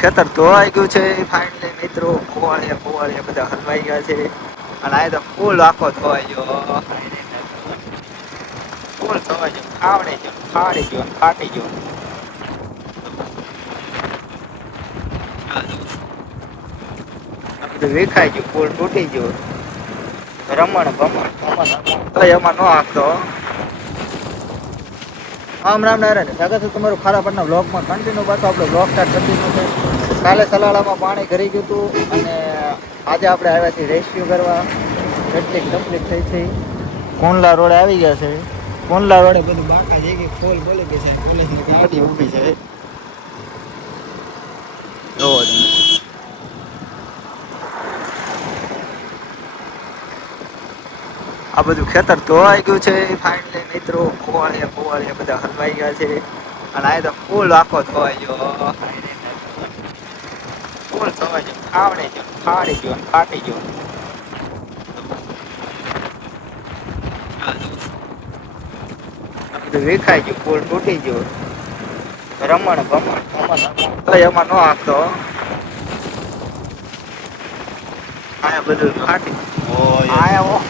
ખેતર ધોવાઈ ગયું છે ફાઇનલી મિત્રો. પોવાળિયા બધા હલવાઈ ગયા છે અને આ તો ફૂલ આખો ધોવાઈ ગયો. ફૂલ ધોવાઈ ગયો, ખાવડી ગયો, ફાડી ગયો, ફાટી ગયો. બધું વેખાઈ ગયું, ફૂલ તૂટી ગયું. રમણ ભમણ એમાં ન આપતો. રામ રામ નારાયણ, સ્વાગત છે તમારું ખારા પરના બ્લોગમાં. કન્ટિન્યુ પાછો આપણો બ્લોગ સ્ટાર્ટ કન્ટિન્યુ છે. કાલે સલાળામાં પાણી ભરી ગયું હતું અને આજે આપણે આવ્યા છીએ રેસ્ક્યુ કરવા. કેટલીક કમ્પ્લીટ થઈ છે. કોનલા રોડે આવી ગયા છે. કોનલા રોડે બધું બાકા જઈ ગઈ, ફોલ બોલી ગઈ છે. કોલેજની ગાડી ઊભી છે. જોવો આ બધું ખેતર ધોવાઈ ગયું છે ફાઇનલી મિત્રો. પોવાળિયા બધા હલવાઈ ગયા છે અને આ તો ફૂલ આખો ધોવાઈ ગયો. ફૂલ ધોવાઈ ગયો, ખાવડી ગયો, ફાડી ગયો, ફાટી ગયો. બધું વેખાઈ ગયું, ફૂલ તૂટી ગયું. રમણ ભમણ એમાં ન આપતો. આયા બધું ફાટી આયા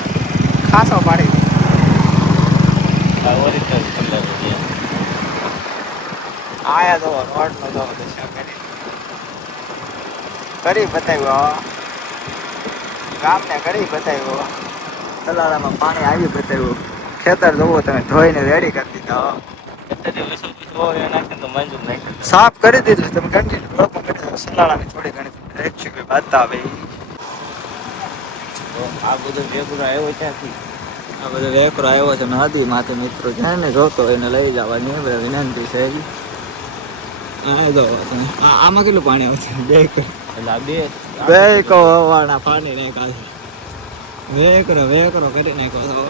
ખાસો પાડી આયા તો રોડ નો તો કરી બતાવ્યો. ગામને કરી બતાવ્યો. તલાળામાં પાણી આવી બતાવ્યું. ખેતર જોવો તમે ધોઈને રેડી કરી દીધા. સાફ કરી દીધું તમે કન્ટિન્યુ. સલાળાની થોડી ઘણી રેક્ચી બતાવે. આ બધો વેકરો આવ્યો ત્યાંથી. આ બધો વેકરો આવ્યો છે નદી માથે મિત્રો. જેને જોતો એને લઈ જવાની વિનંતી છે. આમાં કેટલું પાણી આવે છે? બે કવાના પાણી નાખ્યા. વેકરો કરી નાખ્યો.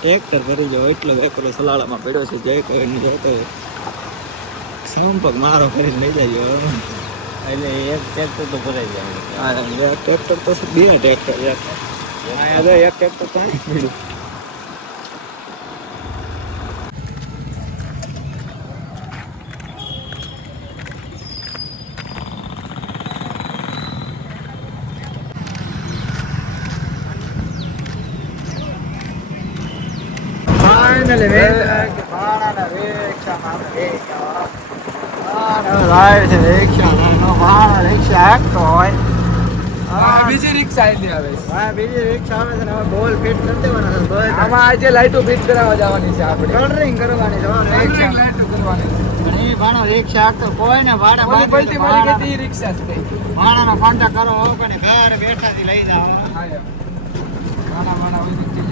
ટ્રેક્ટર ભરી જાવ એટલો વેકરો સલાળામાં પડ્યો છે. જય કરીને જતો સંપર્ક મારો કરીને લઈ જાય. એટલે એક ટ્રેક્ટર તો ભરાઈ જાય. ટ્રેક્ટર તો બે ટ્રેક્ટર એક ટ્રેક્ટર તો મળ્યું. બીજી રિક્ષા આવે છે. બોલ ફિટ કરી દેવાના. આમાં આજે લાઈટો ફિટ કરાવવા જવાની છે. આપણે કલરિંગ કરવાની છે. રિક્ષા તો કોઈ ને ભાડે રિક્ષા ભાડાનો કોન્ટેક્ટ કરો. ઘર બેઠાથી લઈ જાઓ.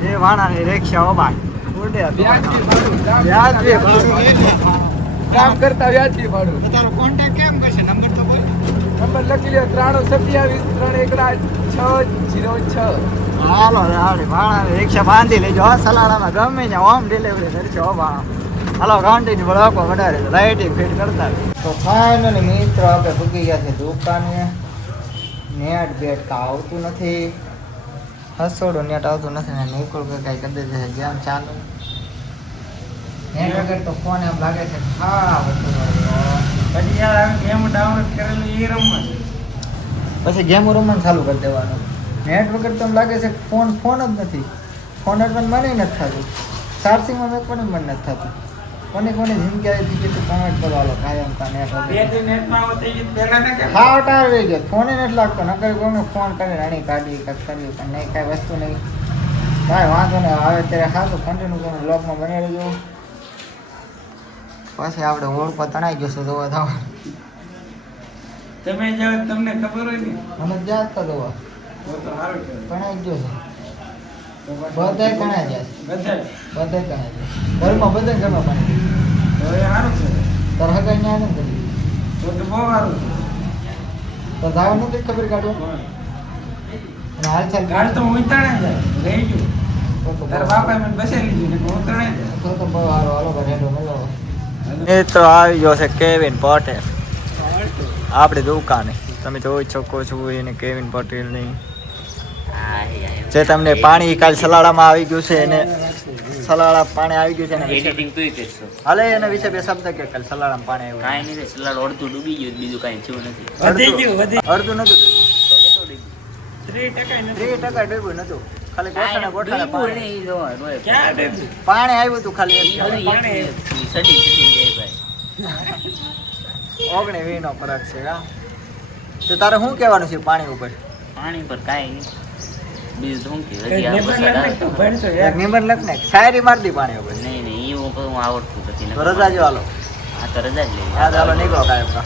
એ વાણાની રિક્ષા ભાઈ કામ કરતા વ્યાજબી ભાડું. તારો કોન્ટેક્ટ કેમ કરશે? નંબર તો બોલ. નંબર લખી લ્યો 327 હાલો ભાણાની રિક્ષા બાંધી લેજો. સલાળામાં ગમે ત્યાં હોમ ડિલિવરી કરજો. હાલો કન્ટિન્યુ બ્લોક વધારે લાઇટિંગ ફિટ કરતા. તો ફાઇનલી મિત્રો આપણે ભૂગી ગયા છે દુકાને. નેટ બેટ આવતું નથી. હસોડો નેટ આવતું નથી ને નિકોલ કઈ કરી દે છે ગેમ ચાલુ. નેટ વગર તો ફોન એમ લાગે છે પછી યાર ગેમ ડાઉનલોડ કરેલી એ રમવા પછી ગેમો રમવાનું ચાલુ કરી દેવાનું. નેટ વગર તો એમ લાગે છે ફોન જ નથી. ફોન જ મને મને નથી થતું. ચાર્જિંગમાં મેં પણ મને નથી થતું. કોની જિંદગી આવી થઈ ગઈ તો કમેન્ટ કરો. હાલો કાયમ કા નેટ હા ટાર રહી ગયો. ફોન નથી લાગતો. નકર કોઈને ફોન કરીને અણી કાઢી કટ કર્યું પણ નહીં કાંઈ વસ્તુ નહીં. કાંઈ વાંધો નહીં. આવે ત્યારે ખાસું કન્ટિન્યુ તમે બ્લોગમાં બની રહેજો. પછી આપણે ઓળ પર તણાઈ ગયો છે દવા થવા. તમે જાવ તમને ખબર હોય ને મને જાત તો દવા તણાઈ ગયો છે. બધાય તણાઈ જાય. બધાય તણાઈ જાય. ઘરમાં પાણી હવે સારું છે. તાર હગાઈ ન્યા ને કરી તો બહુ સારું છે. તો દાવા નથી ખબર કાઢવા. અને હાલ ચાલ ગાડ તો હું તણાઈ જાય રહી ગયું. તારા બાપાએ મને બસેલી દીધી ને હું તણાઈ જાય. તો બહુ સારું. હાલો રેડો મળો. મિત્રો આવી ગયો છે કેવિન પટેલ આપણી દુકાને. તમે જોઈ શકો છો એને કેવિન પટેલની જે તમને પાણી કાલ સલાળામાં આવી ગયું છે એને સલાળા પાણી આવી ગયું છે એના વિશે એડિટિંગ તું કરશો હાલે એના વિશે બે શબ્દ કે કાલ સલાળામાં પાણી આવ્યું કાંઈ નહીં સલાડ અડધું ડૂબી ગયું બીજું કાંઈ થયું નથી અડધું નતું ડૂબ્યું. તો કેટલું ડૂબ્યું 3% ડૂબ્યું નતું ખાલી ગોઠાના ગોઠાના ડૂબ્યું પાણી નહીં, જો, રોય. પાણી આવ્યું હતું ખાલી એક. અરે યાર, સડી જાય ભાઈ. 19-20 નો ફરક છે હા. તો તારે શું કહેવાનું છે પાણી ઉપર પાણી પર કાંઈ નહીં બીજું તો શું કે હજી આ વરસાદ આવે. એક નિબંધ લખ ને શાયરી માર દી પાણી ઉપર નહીં નહીં એવું કહું આવડતું નથી તો રજા જો હાલો હા તો રજા જ લેવી હા તો હાલો નીકળો કાયમ કા